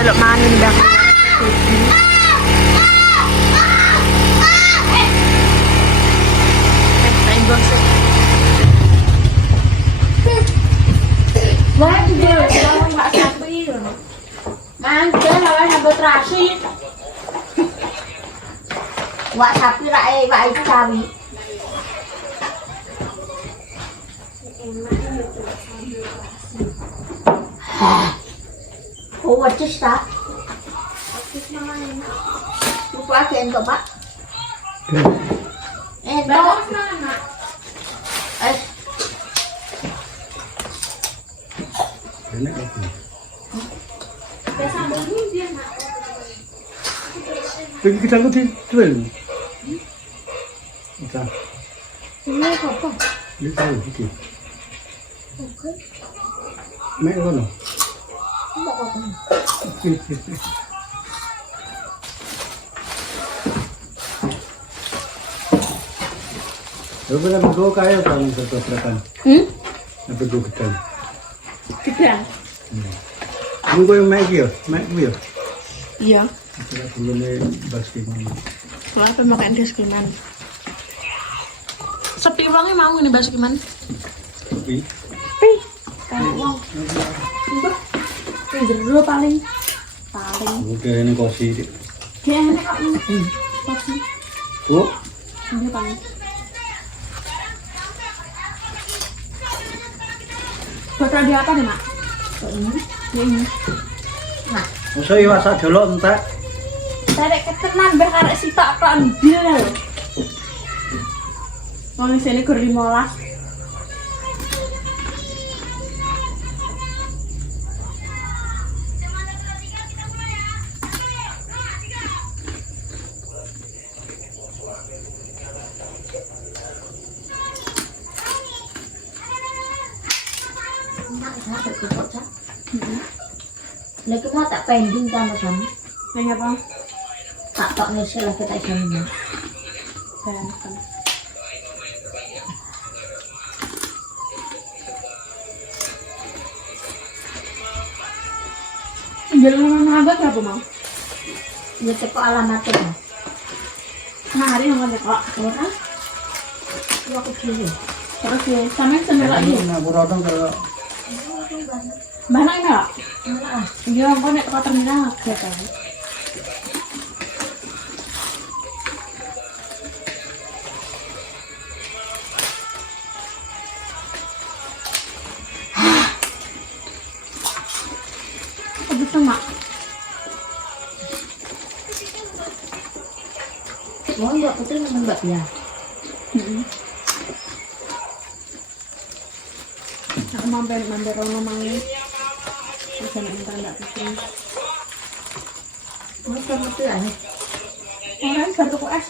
delok maning dah. Manggil, kalau nggak sapi, manggil kalau sampai terasi, nggak sapi rai, nggak itu sapi. Oh, wajib tak? Lupa aja enggak pak? Bagus mana? Enak lagi. Pergi kita lutin trail. Kita. Ini apa? Ini tahu oke. Oke. Mek kono. Enggak apa-apa. Coba nak go kaya kan satu perakan. Apa go kita? Kita. Kamu go yang mek dia, mek dia. Iya. Kita perlu ni basket ni. Kenapa makan baskiman? Sepi uangnya mau nih baskiman. Tapi Kalau uang. Ini dulu paling. bukan ini kosi. Dia enak kok ini. Pasti. Oh, Ini paling. Buat dia apa nih mak? Ini. Nah, masa iya sak delok entek. Saya ketenan berkarek sitok kok ambil lho. Wong sini gur 15. nak saya berkepot cak. Lagi mau tak pending sama sama. Nanya apa? Tak tok ngesel lagi tak jamin. Ganteng. Jalan mana agak apa mau? Ya teko alamatnya. Nah hari nomor kok. Orang. Lu aku dulu. Terus ya sama sendiri lagi. Nah, burodong kalau Banyak enggak? Malah. Iya, kok nek kok terminal agak kan. Betul mak. Mau enggak putih mbak ya. Aku mampir orang mangi. Bisa minta enggak pusing. Mau kamu tuh aneh. Orang baru tuku es.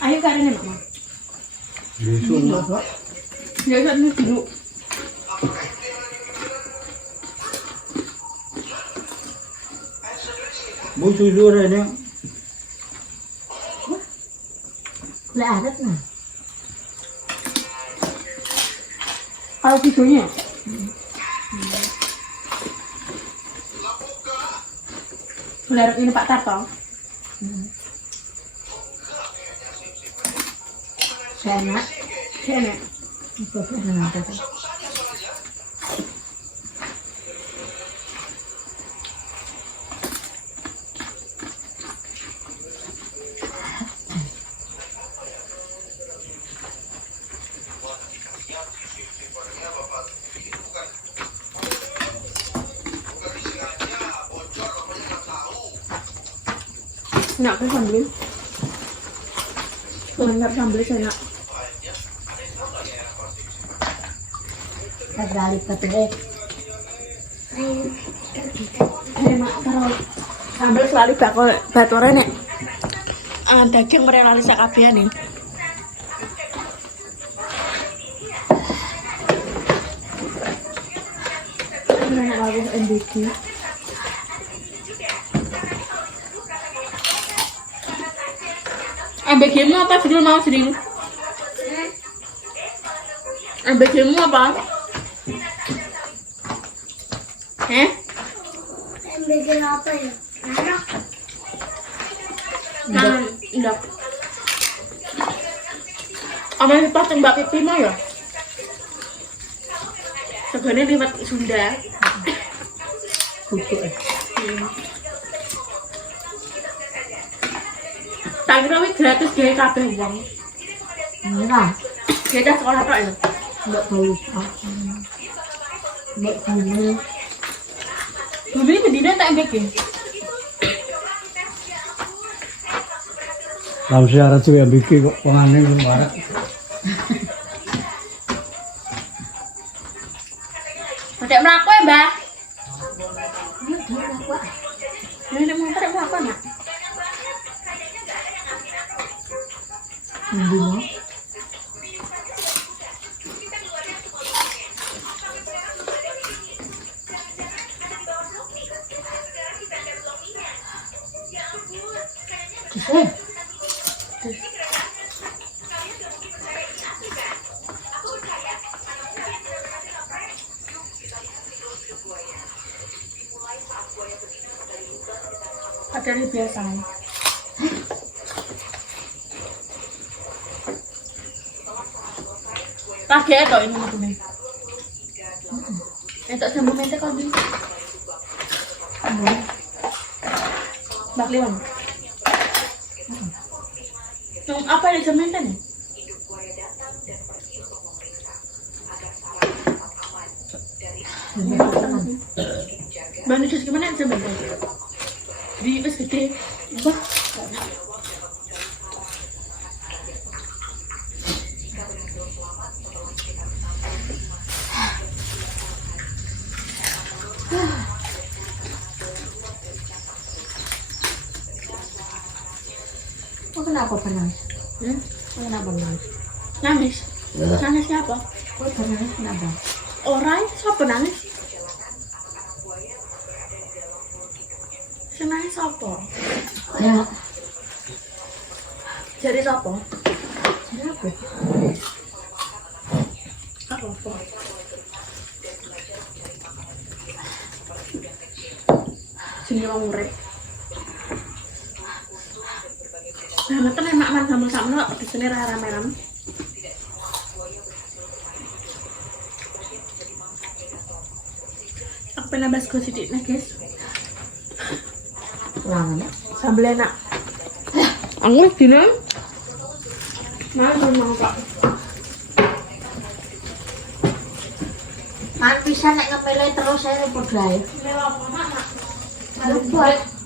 Ayo karenanya mama. besok nak. Ya saat ini dulu. Bucu dulu ni. Lah adat nah. Kalau videonya. Belar ini Pak Tarto. Sana. Kayaknya. Itu kan ada. Enak kan sambelin? Mantap sambelin enak. Terbalik betul. Enak karo sambel selalu batore nek daging mereka lali sakabehan nih. Enak lagi MBK. MBK mu apa sih mau sih? MBK mu apa? Bikin apa ya? Enggak. Apa yang pas Mbak Pipi mah ya? Segane liwat Sunda. Bubuk. Tak kira wis gratis gawe kabeh wong. Enggak. Kita sekolah tok ya. Enggak bau. Enggak bau. Beli bedina tak bikin. Lalu syarat tuh ya bikin kok pengamen kemarin. Ada meraku ya, Mbak? Ini Ini mau ada meraku nak? Bunga. Ada di biasa. Pakai atau ini mau nih? Itu sambung mente kau di. Bakliwan. Yang apa di semente nih? Bani terus gimana semente? Di bus gede. Wah. Oh, kenapa panas? Kenapa panas? Nangis. Nangis siapa? Oh, panas kenapa? Orang siapa nangis? Nangis siapa? Ya. Jadi siapa? Kenapa? Apa? Sini mau murid. Nah, nonton emak man sama-sama di sini rame-rame. Aku pengen bahas gosip nih guys. Kurang ya? Sambel enak. Aku dina. Mau kak. Kan bisa nek ngepele terus saya repot gawe. Melo apa mak? Repot.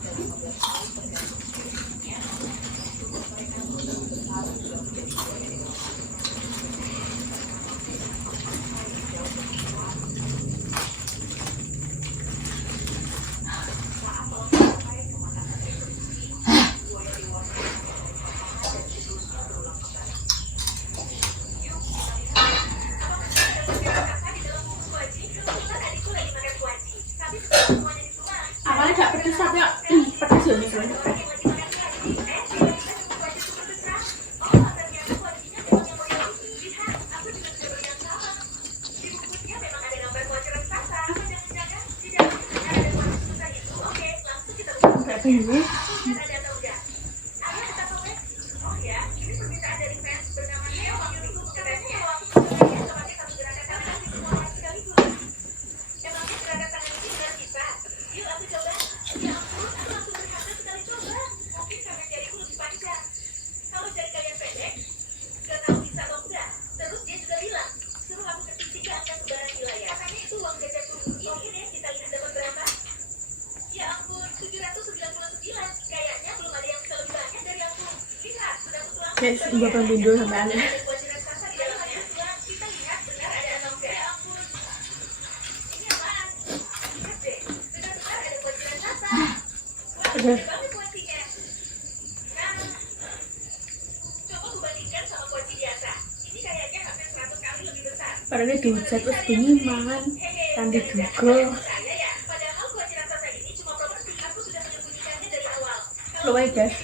Awalnya gak pedes tapi ya pedes ya nih. Ini Guys, gua pengen video sampai aneh. Udah. Padahal dihujat terus bunyi mangan nanti juga. Lumayan guys.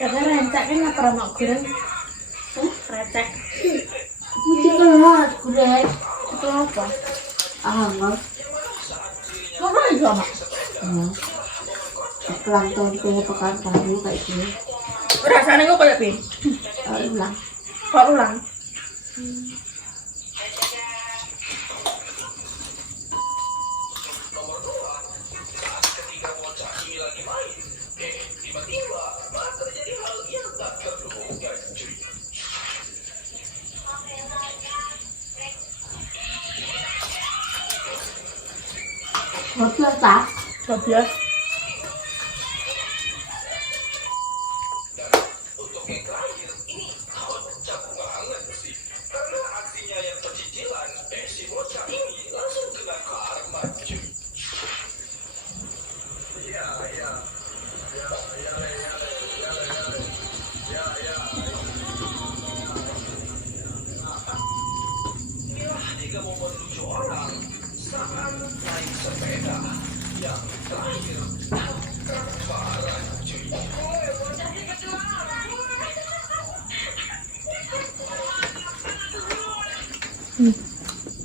Karena recek kan nggak pernah mau goreng. Recek. Mungkin keluar gurek. Itu apa? Anget. Apa itu ama? Ulang tahun kayak pekan baru kayak gini. Rasanya kok kayak pin? Ulang. Kok ulang? Kopi apa? Coba.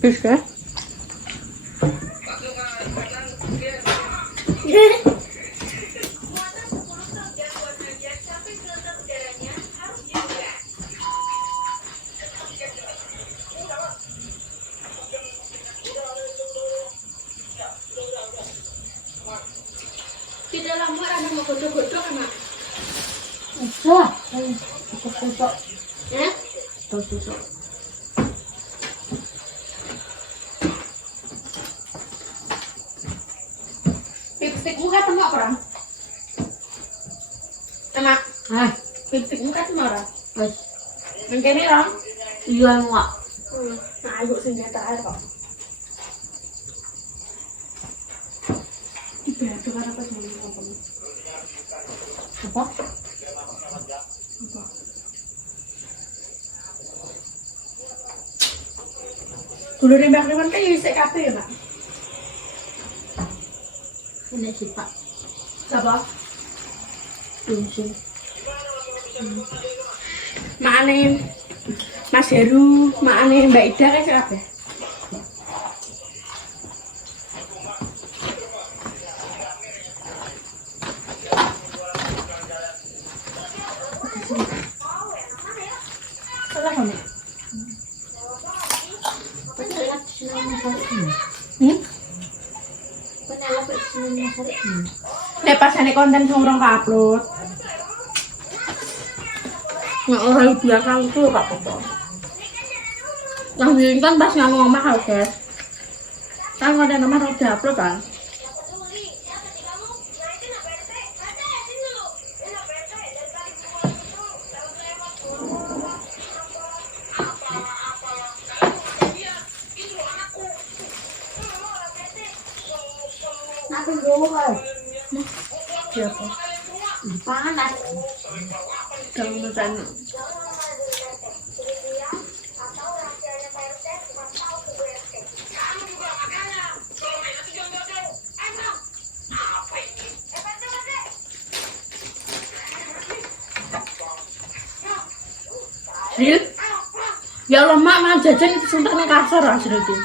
Bisa? Di dalam mak ada mau godok-godok anak. Bisa. Tusuk. Ya? Tusuk. Lipstick muka sama orang. Emak, Hah? lipstick muka sama orang. Wes. Mungkin ini orang. Iya enggak. Nah, ayo senjata air kok. Itu ya, coba apa sih ini ngomong? Apa? Apa? Dulu rimbang-rimbang kan bisa kafe ya, Mak? Ini sih Pak. Siapa? Tunjuk. Makane Mas Heru, makane Mbak Ida kan kabeh. Salah kamu? Penelak senang masak ini. Penelak senang masak ini. Nek pas ane konten sing urung ka-upload. Nek ora biasa itu gak apa-apa. Yang bikin kan pas ngomong mahal, guys. Kan konten nomor udah di-upload kan. Aku jual. Siapa? Panas. Jangan mesan. Ril? Ya Allah, mak mah jajan itu suntaknya kasar hasil itu.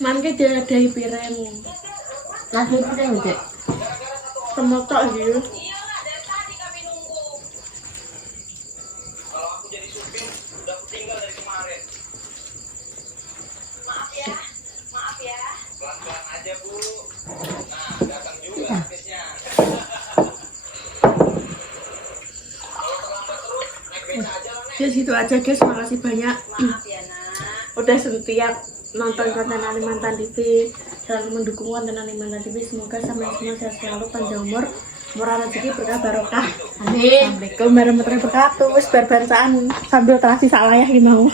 Mangke dia ada piring. Nasi putih Dek. Semotok gitu. Ya gitu aja guys, makasih banyak udah setia nonton konten Alimantan TV, selalu mendukung konten Alimantan TV. Semoga sampai semua sehat selalu, panjang umur, murah rezeki, berkah barokah. Amin. Assalamualaikum warahmatullahi wabarakatuh. Wis bar-barsaan sambil terasi salah ya mau.